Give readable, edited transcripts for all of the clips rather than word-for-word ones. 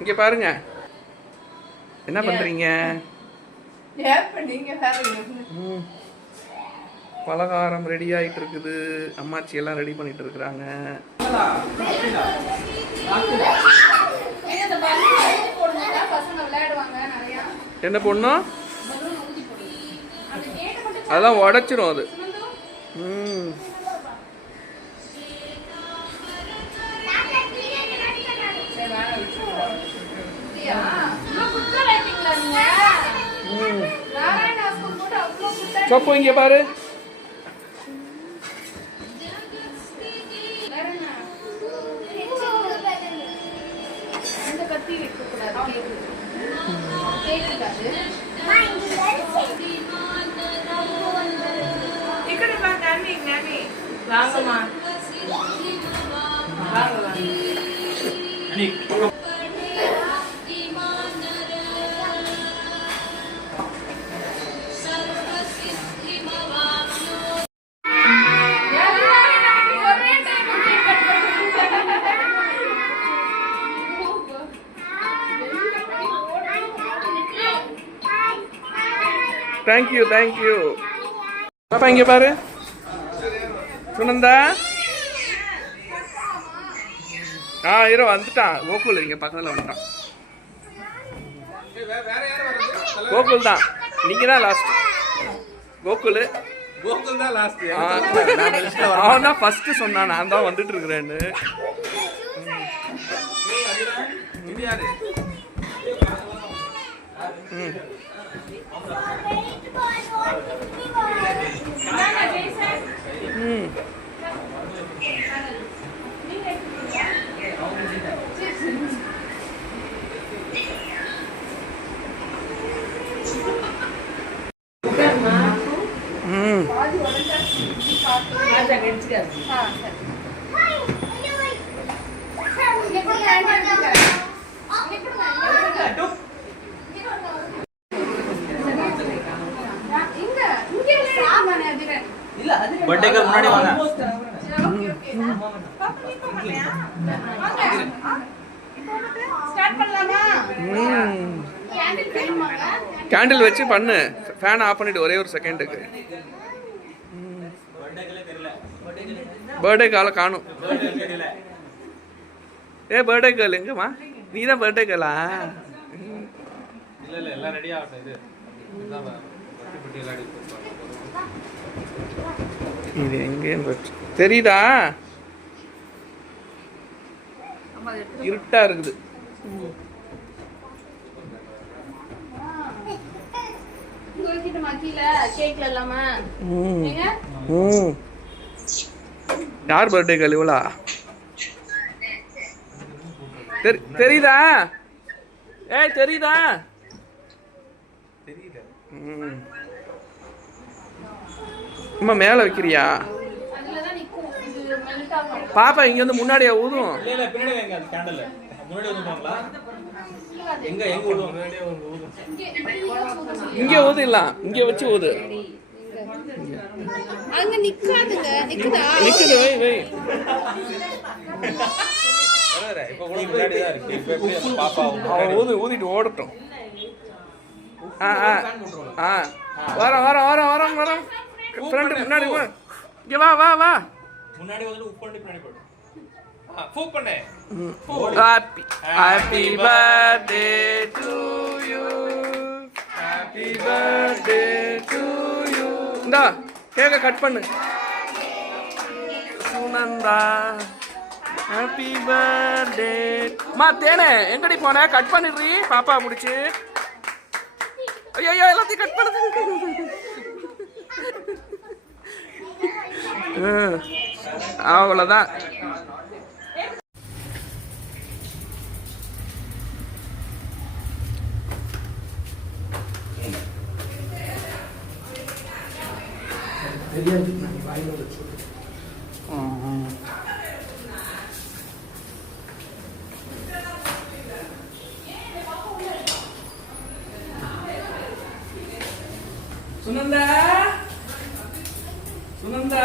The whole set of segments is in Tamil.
இங்க பாருங்க என்ன பண்றீங்க? பலகாரம் ரெடி ஆயிட்டு இருக்குது. அம்மாச்சி எல்லாம் ரெடி பண்ணிட்டு இருக்கிறாங்க. என்ன பொண்ணும் அதெல்லாம் உடைச்சிரும் அது. சொப்பு இங்க பாரு. Thank you thank you. பாப்பா இங்க பாரு. சுனந்தா ஹீரோ வந்துட்டான். கோகுல் இங்க பக்கத்துல வந்துட்டான். கோகுல் தான். நீங்க தான் லாஸ்ட். கோகுல் தான் லாஸ்ட். அவன் தான் ஃபர்ஸ்ட் சொன்னான். நான் தான் வந்துட்டு இருக்கிறேன்னு. बर्थडे முன்னாடி வாங்க. ஸ்டார்ட் பண்ணலாமா? கேண்டில் வச்சு பண்ணு. ஃபேன் ஆஃப் பண்ணிட்டு ஒரே ஒரு செகண்டுக்கு. பர்த்டே கால காணும். பர்த்டே கேர்ள் எங்கம்மா? நீ தான் பர்த்டே கேர்ளா? இல்ல எல்லாம் ரெடி ஆகட்டும். இது இதுதான் பட்டி எல்லாம் ரெடி பண்ணுவாங்க. இது எங்கேன்னு தெரியுதா? இருட்டா இருக்குது. யார் பர்த்டே கேர்ள் இவளா? தெரியுதா? தெரியுதா? அம்மா மேல வைக்கிறியா? பாப்பா இங்க வந்து முன்னாடியே ஊதும். இல்ல பின்னாடி வைங்க அந்த கேண்டல். முன்னாடி ஊதுவாங்களா? எங்க ஊதுவோம்? முன்னாடியே ஊதும். இங்க ஊதிடலாம். இங்க வச்சு ஊது. அங்க நிக்காதுங்க. நிக்குது. வை. இப்ப கூட முன்னாடி தான் இருக்கு. இப்ப பாப்பா ஊதிட்டு ஓடட்டும். வரோம். ஃப்ரெண்ட் முன்னாடி போ. இங்க வா. முன்னாடி வந்து உப்பு பண்ணி பின்னாடி போடு. ஃபூக் பண்ணு. Happy birthday to you. Happy birthday to you. இந்தா கேக்க கட் பண்ணு. Sunanda happy birthday. மா தேனே எங்கடி போன? கட் பண்ணிடுறீ பாப்பா முடிச்சு. ஐயோ எல்லாத்தையும் கட் பண்ணு. அவ்வளோதான். Sunanda Sunanda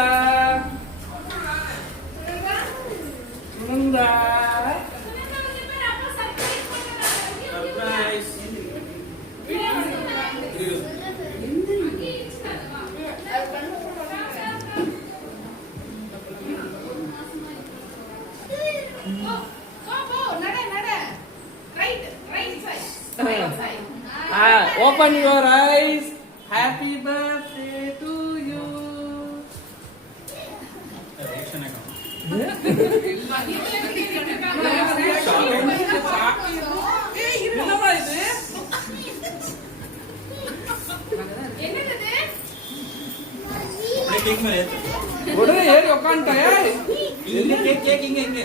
Sunanda surprise. Open your eyes. Happy birthday to you. Reaction என்னமா இது? அப்படியே கேக் மேல உடனே ஏறி உட்காந்துட்டே. இங்க கேக் இங்க இங்க.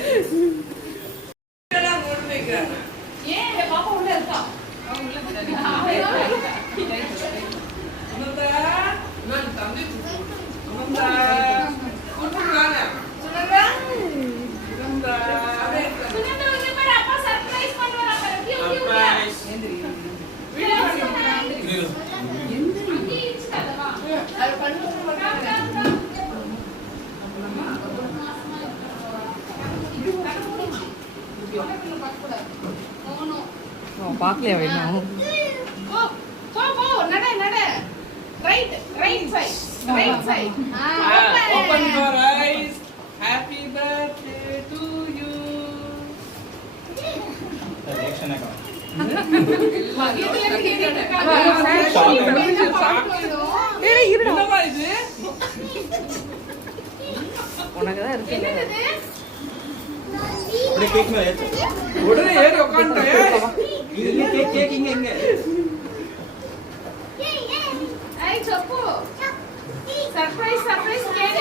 ஏன் பாப்பா உள்ள இருக்கா? சுனந்தா நான் தம்பி சுனந்தா சுனந்தா சுனந்தா சுனந்தா சுனந்தா இங்க பாரு அப்பா சர்ப்ரைஸ் பண்ணுவாரா பாரு. சர்ப்ரைஸ். வீடியோ அங்கே இச்சுடா. அது பண்ணு பாக்கலையா வேணும் Open your eyes. Happy birthday to you. Reaction என்னமா இது? உனக்குதான் இருக்கு அப்படியே கேக் மேல உடனே ஏறி உட்காந்துட்டே. இங்க கேக் இங்க இங்க. சர்ப்ரைஸ் சர்ப்ரைஸ் கேட்க